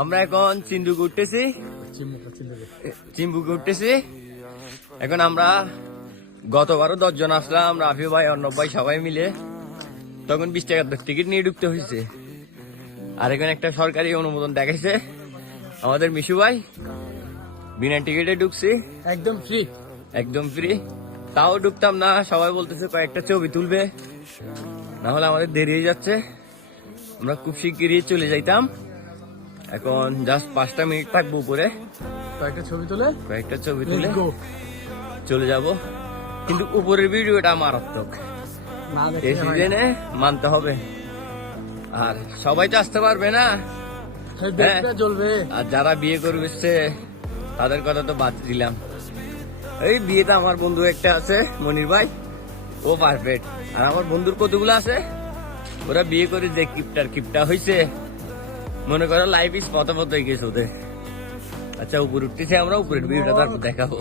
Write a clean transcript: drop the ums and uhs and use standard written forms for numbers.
আমরা এখন চিম্বুকে উঠতেছি। এখন আমরা গতবারও 10 জন আসলাম, রাফি ভাই, অর্ণব ভাই সবাই মিলে। তখন 20 টাকার টিকিট নিয়ে ঢুকতে হয়েছে। আর এখানে একটা সরকারি অনুমোদন দেখাইছে আমাদের মিশু ভাই, বিনা টিকিটে ঢুকছি, একদম ফ্রি। তাও ঢুকতাম না, সবাই বলতেছে কয়েকটা ছবি তুলবে, না হলে আমাদের দেরি হয়ে যাচ্ছে। আমরা খুব শিগগিরই চলে যাইতাম। এখন জাস্ট 5টা মিনিট থাকবো উপরে, কয়েকটা ছবি তুলে চলে যাব। কিন্তু উপরের ভিডিওটা মারাত্মক, এই সিজনে মানতে হবে। আর সবাই তো আসতে পারবে না, আর যারা বিয়ে করবে তাদের কথা তো বাদ দিলাম। এই বিয়েতে আমার বন্ধু একটা আছে, মনির ভাই, ও পারফেক্ট। আর আমার বন্ধুর কতগুলো আছে, ওরা বিয়ে করে যে কিপটা হয়েছে, মনে করো লাইফ ইস পথ হয়ে গেছে ওদের। আচ্ছা উপরে উঠতেছে, আমরা উপরের ভিউটা তারপর দেখাবো।